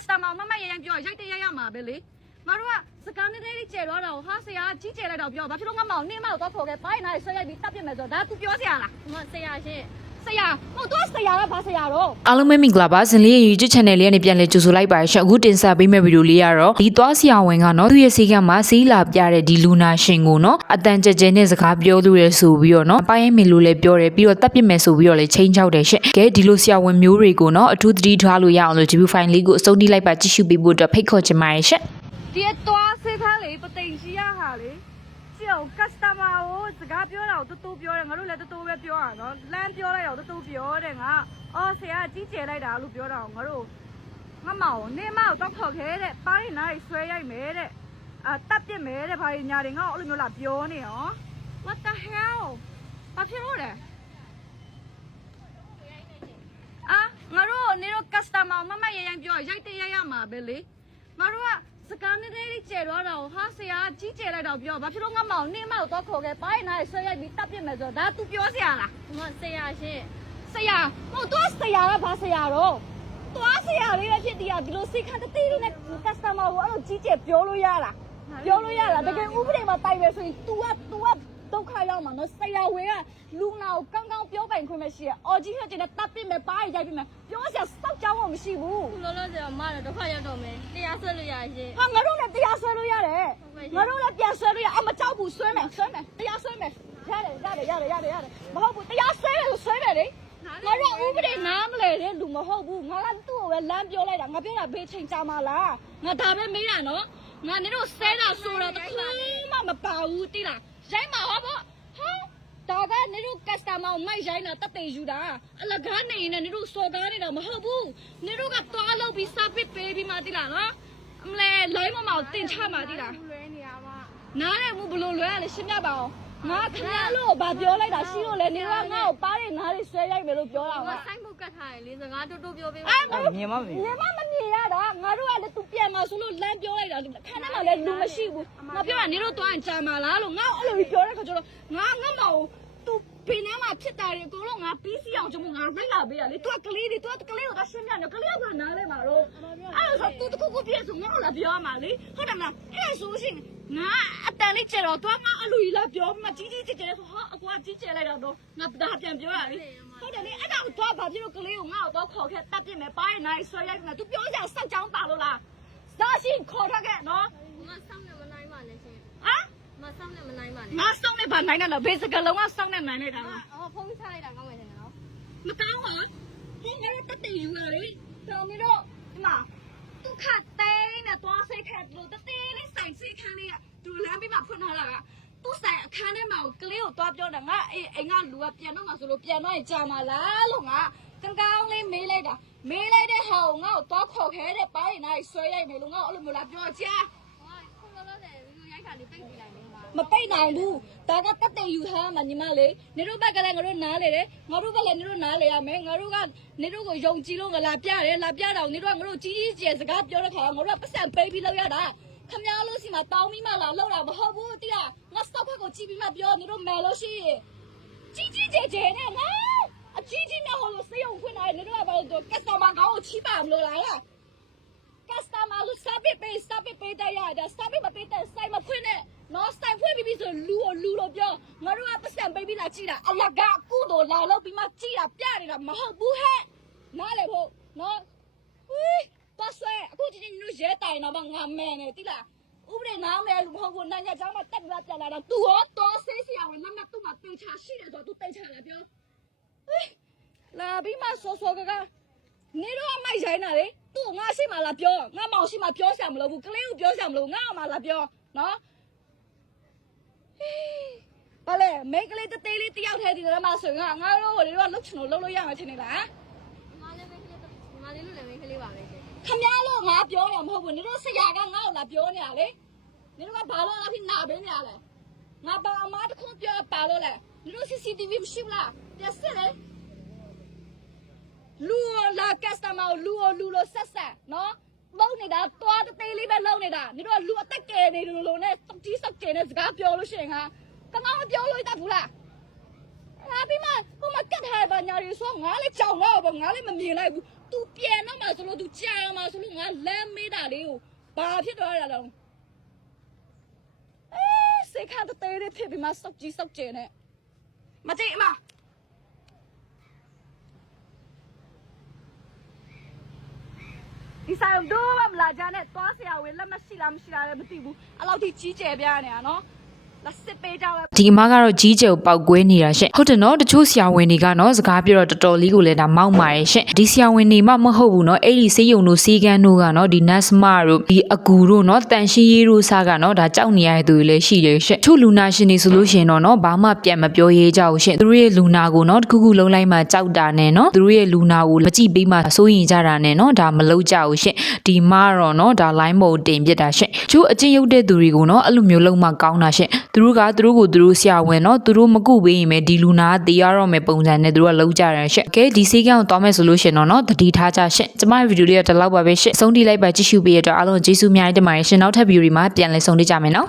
customer မရရင်ပြောရိုက်တရရမှာပဲလေငါတို့ကစကားနည်းနည်းလေးကျဲတော့တာဟာဆရာကြီးကျဲလိုက်တော့ပြောဘာဖြစ်လို့ငါမောင်နေမောက်တော့ခေါ်ခဲ့ပိုင်းနားဆွဲရိုက်ပြီးတပ်ပြစ်မယ်ဆိုတော့ဒါ तू ပြောစရာလားငါဆရာရှင်းဆရာဟိုတော့ဆရာကဘာဆရာတော့အားလုံးပဲမင်္ဂလာပါဇင်လေးရဲ့ YouTube channel လေးကနေပြန်လဲကြိုဆိုလိုက်ပါရရှင်အခုတင်ဆက်ပေးမယ့်ဗီဒီယိုလေးကတော့ဒီသွားဆရာဝန်ကနော်သူ့ရဲ့ဆေးကမ်းမှာဆေးလာပြတဲ့ဒီလူနာရှင်ကိုနော်အတန်ကြဲကြဲနဲ့စကားပြောလို့ရဆိုပြီးတော့နော်ပိုင်းရင်မီလို့လည်းပြောတယ်ပြီးတော့တပ်ပစ်မယ်ဆိုပြီးတော့လည်းချိန်ချောက်တယ်ရှင်ကဲဒီလိုဆရာဝန်မျိုးတွေကိုနော်အထူးသတိထားလို့ရအောင်လို့ GP file လေးကိုအစုံထိလိုက်ပါကြည့်ရှုပေးဖို့အတွက်ဖိတ်ခေါ်ချင်ပါတယ်ရှင်ဒီတော့ဆေးခါလေးပသိမ်ရှိရဟာလေကျောင်း customer ကိုစကားပြောတာကိုတူပြောတယ်ငါတို့လည်းတူပဲပြောရနော်လမ်းပြောလိုက်တော့တူပြောတယ်ငါအော်ဆရာကြီးကျယ်လိုက်တာလို့ပြောတာငါတို့ငါမောင်နေမောက်တော့ခေါ်ခဲ့တဲ့ပိုင်းနားဆွဲရိုက်မယ်တဲ့တပ်ပြစ်မယ်တဲ့ဘာညာတွေငါ့အဲ့လိုမျိုးလာပြောနေရော What the hell ဘာဖြစ်လို့လဲငါတို့နေတော့ customer မရရင်ပြောရိုက်တရရမှာပဲလေငါတို့ကစကားနည်းနည်းလေးကျဲတော့တာဟာဆရာကြီးကျဲလိုက်တော့ပြောဘာဖြစ်လို့ငါမောင်နေမောက်တော့ခေါ်ခဲ့ပိုင်းနားဆွဲရိုက်ပြီးတပ်ပြစ်မယ်ဆိုတော့ဒါ तू ပြောစရာလားငါဆရာရှင်းဆရာဟိုတော့ဆရာကဘာဆရာတော့သွားဆရာလေးပဲဖြစ်တည်ရဒီလိုစိတ်ခန့်တသေးလေးနဲ့ customer ကိုအဲ့လိုကြီးကျယ်ပြောလို့ရလားပြောလို့ရလားတကယ်ဥပဒေမှာတိုင်ပဲဆိုရင် तू ကဒုက္ခရောက်မှာနော်ဆရာဝေကလူနာကိုကောင်းကောင်းပြောပိုင်ခွင့်မရှိရအော်ကြီးဟဲ့ကျတဲ့တပ်ပစ်မယ်ပါးရိုက်ပြီးမယ်ပြောစရာစောက်ကြောင်းမှမရှိဘူးလောလောဆယ်မတော့ဒုက္ခရောက်တော့မယ်တရားဆွဲလို့ရရှင်ဟာငါတို့လည်းတရားဆွဲလို့ရတယ်ငါတို့လည်းပြန်ဆွဲလို့ရအမကြောက်ဘူးဆွဲမယ်တရားဆွဲမယ်ရတယ်မဟုတ်ဘူးတရားဆွဲမယ်ဆိုဆွဲမယ်လေငါတို့ဥပဒေနားမလဲတဲ့လူမဟုတ်ဘူးငါကသူ့ကိုပဲလမ်းပြောလိုက်တာငါပြောတာဘေးချိန်ကြမှာလားငါဒါပဲမေးတာနော်ငါနေတော့ဆဲတာဆိုတာတခုမှမပါဘူးတိလားရိုင်းမှာဟောပေါ့ဟာဒါကနေတို့ customer ကိုမိုက်ရိုင်းတာတက်တေယူတာအလကားနေရင်နေတို့စော်ကားနေတာမဟုတ်ဘူးနေတို့ကသွားလို့ပြီးစာပစ်ပေးပြီးမှတိလားနော်အမလဲလိုင်းမမောင်တင်ချမှာတိလားလွဲနေရမှာနားတယ်ဘူးဘလို့လွဲရလဲရှင်းပြပါအောင်ငါခင်ဗျားလို့ဗာပြောလိုက်တာရှိလို့လေနေတော့ငါ့ကိုပါးတဲ့နားလေးဆွဲရိုက်မယ်လို့ပြောတာကစိုင်းဘုတ်ကတ်ထားတယ်လေစကားတူပြောပေးပါမြင်မမြင်ရတာငါတို့ကလည်းသူပြန်มาဆိုလို့လမ်းပြောလိုက်တာခဏမှလည်းလူမရှိဘူးငါပြောတာနေတော့တွားရင်ကြာမှာလားလို့ငါအဲ့လိုပြောတဲ့ခါကျတော့ငါမောင်သူပင်ထဲမှာဖြစ်တာတွေအကုန်လုံးငါပြီးစီအောင်ကျမငါလိုက်လာပေးရလေသူကကလေးကိုရှင်းပြတယ်ကလေးကနားလဲမှာတော့အဲ့ဒါဆိုသူတခုပြည့်စုံငါ့ကိုလာပြောမှာလေဟုတ်တယ်မလားအဲ့ဆိုရှင်ငါအတန်လေးကျတော့တွားငါအလူကြီးလာပြောပြီးမှကြီးကျယ်ဆိုဟာအကွာကြီးကျယ်လိုက်တော့ငါဒါပြန်ပြောရလေဟုတ်တယ်လေအဲ့ဒါကိုတွားဘာဖြစ်လို့ကလေးကိုငါ့ကိုတော့ခေါ်ခဲ့တက်ပြစ်မယ်ပါရင်နိုင်ဆွဲရိုက်မယ်သူပြောကြစောက်ချောင်းပါလို့လားစားရှင်ခေါ်ထားခဲ့နော်ငါစောင်းနေမနိုင်ပါနဲ့ရှင်ဟမ်မစောင်းနေမနိုင်ပါနဲ့ငါစောင်းနေပါနိုင်တယ်လို့ဘေးစကလုံးကစောင်းနေနိုင်နေတာလားဖုန်းချလိုက်တာကောင်းမယ်ထင်တယ်နော်မကောင်းပါဟင်းငါတို့တက်တယ်ယူရလေတော်မီတော့ဒီမှာသူခတ်သိန်းနဲ့သွားစိတ်ခတ်လို့တသေးလေးစိုင်စိတ်ခန်းလေးကသူလမ်းပြီးမှဖွင့်ထားတာကသူဆိုင်အခန်းထဲမှာကလေးကိုသွားပြောတာငါအိမ်ကလူကပြန်တော့မှဆိုလို့ပြန်တော့ရင်ကြာမှာလားလို့ငါကောင်းလေးမေးလိုက်တာမေးလိုက်တဲ့ဟာကိုငါ့ကိုသွားခေါ်ခဲ့တဲ့ပါရင်နိုင်ဆွဲရိုက်မယ်လို့ငါအဲ့လိုမျိုးလာပြောချာခုလောလောဆယ်ဗီဒီယိုရိုက်တာလေးပိတ်ပြလိုက်မယ်မပိတ်နိုင်ဘူးဒါကတက်တယ်ယူထားမှာညီမလေးနေတို့ဘက်ကလည်းငါတို့နားလေတယ်ငါတို့ကလည်းနေတို့နားလေရမယ်ငါတို့ကနေတို့ကိုယုံကြည်လို့ငါလာပြတယ်လာပြတော့နေတို့ကငါတို့ကြီးကျယ်စကားပြောတဲ့ခါငါတို့ကပတ်စံပေးပြီးလောက်ရတာခမရလို့စီမှာတောင်းပြီးမှလာလောက်တာမဟုတ်ဘူးတိလားငါစတော့ဘက်ကိုကြည့်ပြီးမှပြောနေတို့မယ်လို့ရှိရင်ကြီးကျယ်နဲ့ငါအကြီးနဲ့ဟိုလိုစေးုံခွင့်နိုင်နေတို့ကဘာလို့ကက်စတမာကောင်းကိုချီးပါမလို့လားကက်စတမာလို့စပစ်ပေးတဲ့ရတာစပစ်မပေးတဲ့စိုက်မဖွင့်နဲ့နော်စိုက်ဖွင့်ပြီးဆိုလူလို့ပြောငါတို့ကပတ်စံပေးပြီးလာကြည့်တာအလကကုသိုလ်လာလို့ပြီးမှကြည့်တာပြနေတာမဟုတ်ဘူးဟဲ့နားလေဖို့နော်ဟိပတ်ဆွဲအခုချင်းချင်းတို့ရဲတိုင်တော့ငါမဲနေတိလားဥပဒေနားမဲလူမဟုတ်ဘူးနိုင်ငံခြားမှာတက်ပြီးပြန်လာတော့သူရောတော်ဆေးဆရာဝင်လက်မှတ်သူ့မှာတင်ချရှိတယ်ဆိုတော့သူတင်ချလာပြောလာပြီးမှစောကနေတော့အမိုက်ရိုင်းတာလေသူ့ငါရှိမှလာပြောငါမောင်ရှိမှပြောစရာမလိုဘူးကလေးကိုပြောစရာမလိုငါ့မှလာပြောနော်ဘာလဲမိတ်ကလေးတသေးလေးတယောက်ထဲဒီထဲမှာဆိုရင်ငါတို့ဟိုလေတော့လှုပ်ချင်လို့လှုပ်လို့ရမှာထင်နေလားညီမလေးလို့လည်းမင်းကလေးပါပဲရှင်ခမရလို့ငါပြောနေမှာမဟုတ်ဘူးနေတို့ဆရာကငါ့ကိုလာပြောနေရလေနေတို့ကဘာလို့အဖြစ်နာပေးနေရလဲငါဘာအမတခုပြောပါလို့လဲနေတို့ CCTV မရှိဘူးလားပြက်စစ်လေလူလာကက်စတမာလူလို့ဆက်နော်လုံးနေတာတွားတသေးလေးပဲလုံးနေတာနေတို့ကလူအသက်ကယ်နေလို့နဲ့တကြီးစက်ကယ်နေစကားပြောလို့ရှိရင်ဟာကောင်းပြောလို့တတ်ဘူးလားအဲ့ပြီးမှဟိုမှာကတ်ထားပါညာရီဆိုငါလည်းကြောင်တော့ဗောငါလည်းမမြင်လိုက်ဘူး သူပြန်တော့မှဆိုလို့သူကြာမှာဆိုလို့ငါလမ်းမေးတာလေးကိုဘာဖြစ်သွားရတော့စိတ်ခါတသေးလေးဖြစ်ပြီးမှစောက်ကြီးစောက်ကျင်နဲ့မကြည့်အမဒီဆိုင်တော့မလာကြနဲ့သွားဆရာဝင်လက်မရှိလားမရှိလားလည်းမသိဘူးအဲ့လောက်ထိကြီးကျယ်ပြနေတာနော်လက်စစ်ပေးကြပါ ဒီအမကတော့ကြီးကျယ်ကိုပောက်ကွဲနေတာရှင့်ဟုတ်တယ်နော်တချို့ဆရာဝန်တွေကနော်စကားပြောတော့တော်တော်လေးကိုလည်းဒါမောက်မာရဲ့ရှင့်ဒီဆရာဝန်တွေမှမဟုတ်ဘူးနော်အဲ့ဒီစေးရုံတို့စေးကန်းတို့ကနော်ဒီ nurse မတို့ဒီအကူတို့နော်တန်ရှင်းရေးတို့စားကနော်ဒါကြောက်နေရတဲ့သူတွေလည်းရှိတယ်ရှင့်ချို့လူနာရှင်တွေဆိုလို့ရှိရင်တော့ဘာမှပြန်မပြောရဲကြဘူးရှင့်သူတို့ရဲ့လူနာကိုနော်တခုခုလုံးလိုက်မှကြောက်တာနဲ့နော်သူတို့ရဲ့လူနာကိုမကြည့်ပေးမှစိုးရင်ကြတာနဲ့နော်ဒါမလုပ်ကြဘူးရှင့်ဒီမှတော့နော်ဒါ line မို့တင်ပြတာရှင့်ချို့အချင်းရုပ်တဲ့သူတွေကိုနော်အဲ့လိုမျိုးလုံးမှကောင်းတာရှင့်သူတို့ကသူတို့ကိုသူတို့ဆရာဝန်နော်သူတို့မကုပေးရင်ပဲဒီလူနာကတေးရတော့မယ်ပုံစံနဲ့သူတို့ကလုံးကြတယ်ရှင့်ကဲဒီဆေးကန်းကိုသွားမယ်ဆိုလို့ရှင်တော့နော်တတိထားကြရှင့်ကျမရဲ့ဗီဒီယိုလေးကဒီလောက်ပါပဲရှင့်ဆုံးထိလိုက်ပါကြည့်ရှုပေးရတော့အားလုံးကျေးဇူးအများကြီးတင်ပါတယ်ရှင်နောက်ထပ်ဗီဒီယိုတွေမှာပြန်လည်ဆုံတွေ့ကြမယ်နော်